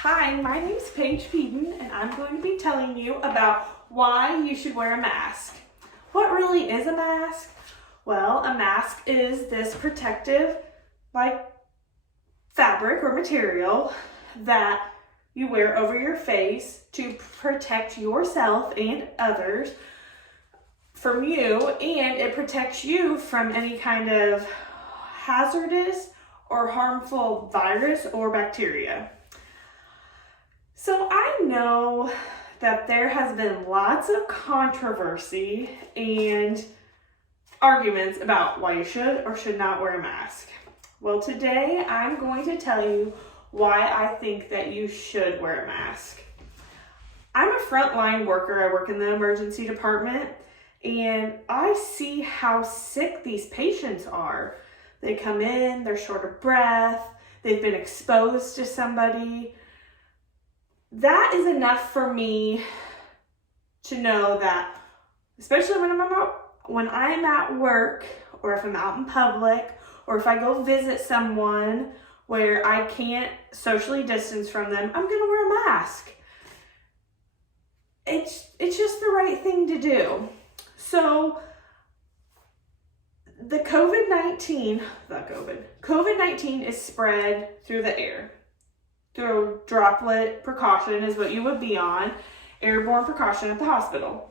Hi, my name is Paige Peden, and I'm going to be telling you about why you should wear a mask. What really is a mask? Well, a mask is this protective, fabric or material that you wear over your face to protect yourself and others from you, and it protects you from any kind of hazardous or harmful virus or bacteria. So I know that there has been lots of controversy and arguments about why you should or should not wear a mask. Well, today I'm going to tell you why I think that you should wear a mask. I'm a frontline worker. I work in the emergency department, and I see how sick these patients are. They come in, they're short of breath, they've been exposed to somebody. That is enough for me to know that, especially when I'm at work, or if I'm out in public, or if I go visit someone where I can't socially distance from them, I'm gonna wear a mask. It's just the right thing to do. So the COVID-19 is spread through the air. Through droplet precaution is what you would be on, airborne precaution at the hospital.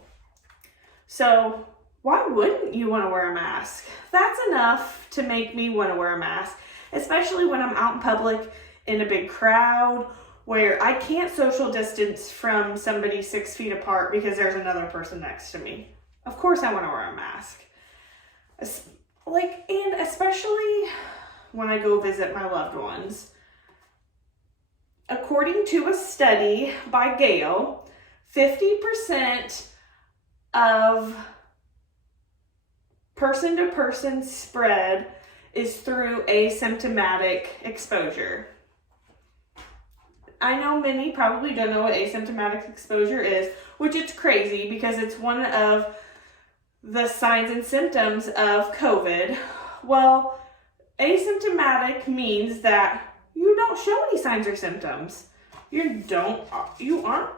So why wouldn't you want to wear a mask? That's enough to make me want to wear a mask, especially when I'm out in public in a big crowd where I can't social distance from somebody 6 feet apart because there's another person next to me. Of course I want to wear a mask. And especially when I go visit my loved ones. According to a study by Gale, 50% of person-to-person spread is through asymptomatic exposure. I know many probably don't know what asymptomatic exposure is, which is crazy because it's one of the signs and symptoms of COVID. Well, asymptomatic means that you don't show any signs or symptoms. You aren't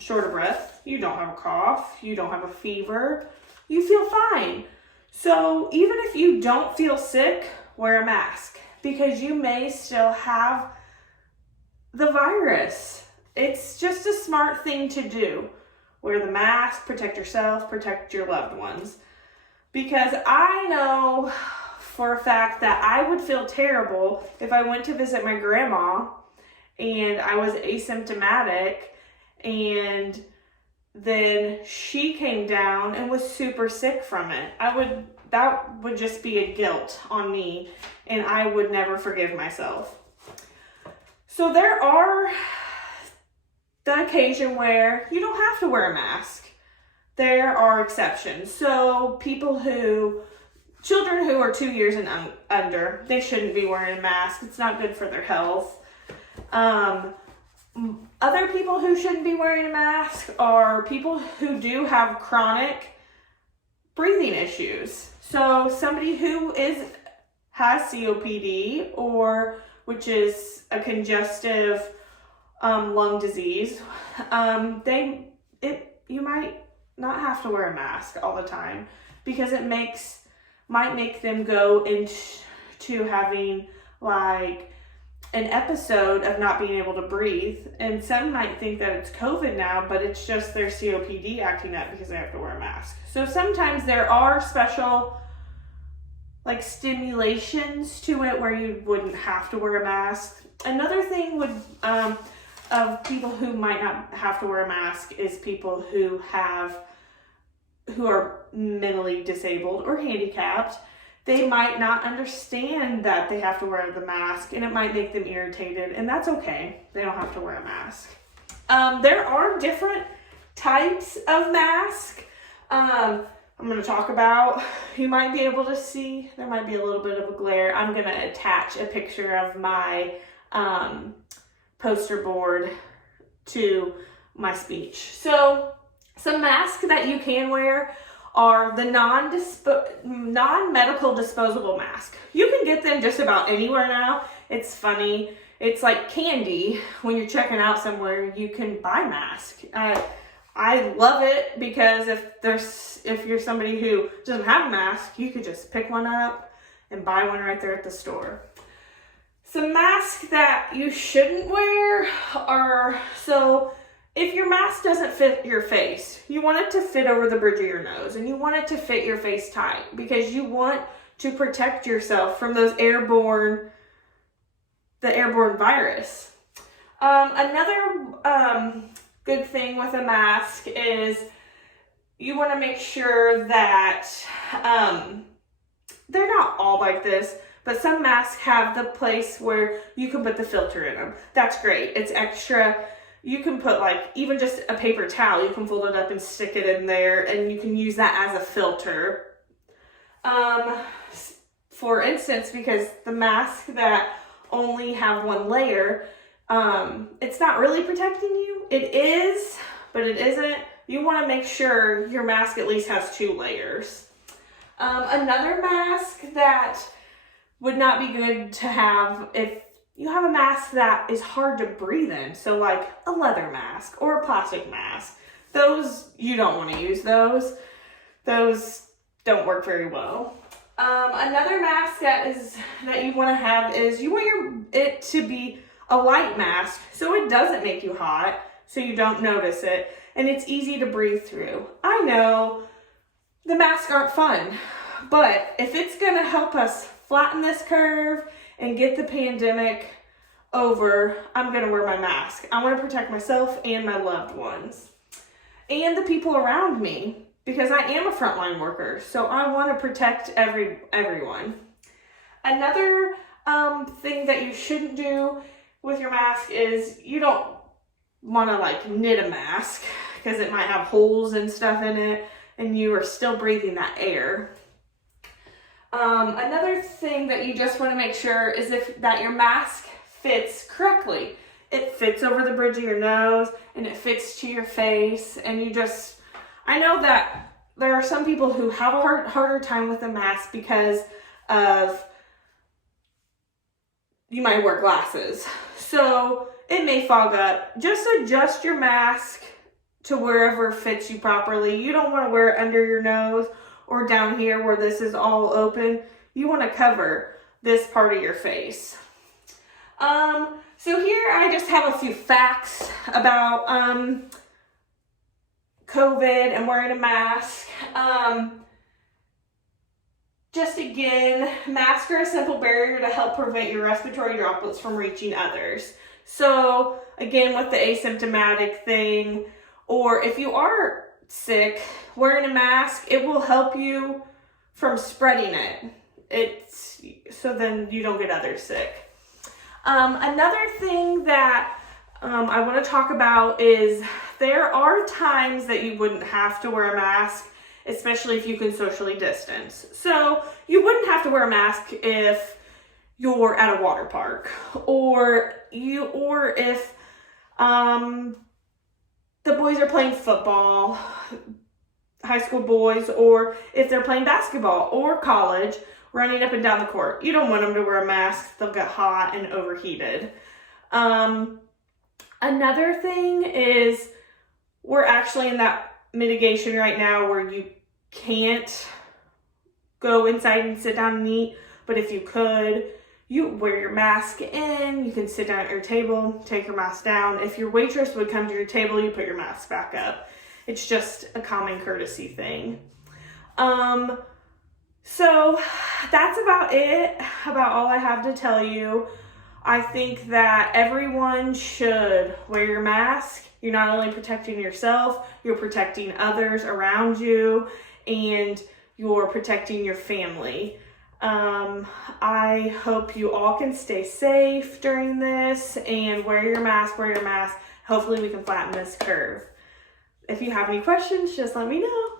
short of breath. You don't have a cough. You don't have a fever. You feel fine. So even if you don't feel sick, wear a mask because you may still have the virus. It's just a smart thing to do. Wear the mask, protect yourself, protect your loved ones. Because I know for a fact that I would feel terrible if I went to visit my grandma and I was asymptomatic and then she came down and was super sick from it. That would just be a guilt on me, and I would never forgive myself. So there are the occasion where you don't have to wear a mask. There are exceptions. So children who are 2 years and under, they shouldn't be wearing a mask. It's not good for their health. Other people who shouldn't be wearing a mask are people who do have chronic breathing issues. So somebody who has COPD, which is a congestive lung disease, you might not have to wear a mask all the time because it might make them go into having an episode of not being able to breathe. And some might think that it's COVID now, but it's just their COPD acting up because they have to wear a mask. So sometimes there are special stimulations to it where you wouldn't have to wear a mask. Another thing of people who might not have to wear a mask is people who are mentally disabled or handicapped. They might not understand that they have to wear the mask, and it might make them irritated, and that's okay. They don't have to wear a mask. There are different types of mask. I'm going to talk about. You might be able to see. There might be a little bit of a glare. I'm going to attach a picture of my poster board to my speech. So some masks that you can wear are the non-medical disposable mask. You can get them just about anywhere now. It's funny. it's like candy when you're checking out somewhere. You can buy masks. I love it because if you're somebody who doesn't have a mask, you could just pick one up and buy one right there at the store. Some masks that you shouldn't wear are, so if your mask doesn't fit your face, you want it to fit over the bridge of your nose, and you want it to fit your face tight because you want to protect yourself from the airborne virus. Another good thing with a mask is you want to make sure that they're not all like this, but some masks have the place where you can put the filter in them. That's great. It's extra. You can put like even just a paper towel, you can fold it up and stick it in there, and you can use that as a filter. For instance, because the mask that only have one layer, it's not really protecting you. It is, but it isn't. You want to make sure your mask at least has 2 layers. Another mask that would not be good to have if you have a mask that is hard to breathe in. So like a leather mask or a plastic mask. Those, you don't want to use those. Those don't work very well. Another mask that you want to have is you want it to be a light mask so it doesn't make you hot, so you don't notice it, and it's easy to breathe through. I know the masks aren't fun, but if it's going to help us flatten this curve and get the pandemic over, I'm going to wear my mask. I want to protect myself and my loved ones and the people around me, because I am a frontline worker, so I want to protect everyone. Another thing that you shouldn't do with your mask is you don't want to like knit a mask because it might have holes and stuff in it, and you are still breathing that air. Another thing that you just want to make sure is that your mask fits correctly. It fits over the bridge of your nose and it fits to your face, and I know that there are some people who have a harder time with the mask because of, you might wear glasses, so it may fog up. Just adjust your mask to wherever fits you properly. You don't want to wear it under your nose or down here where this is all open. You want to cover this part of your face. So here I just have a few facts about COVID and wearing a mask. Just again, masks are a simple barrier to help prevent your respiratory droplets from reaching others. So again, with the asymptomatic thing, or if you are sick, wearing a mask, it will help you from spreading it. So then you don't get others sick. Another thing that I want to talk about is there are times that you wouldn't have to wear a mask, especially if you can socially distance. So you wouldn't have to wear a mask if you're at a water park, or if the boys are playing football, high school boys, or if they're playing basketball or college, running up and down the court. You don't want them to wear a mask. They'll get hot and overheated. Another thing is we're actually in that mitigation right now where you can't go inside and sit down and eat, but if you could, you wear your mask in, you can sit down at your table, take your mask down. If your waitress would come to your table, you put your mask back up. It's just a common courtesy thing. So that's about it, about all I have to tell you. I think that everyone should wear your mask. You're not only protecting yourself, you're protecting others around you, and you're protecting your family. I hope you all can stay safe during this and wear your mask. Hopefully we can flatten this curve. If you have any questions, just let me know.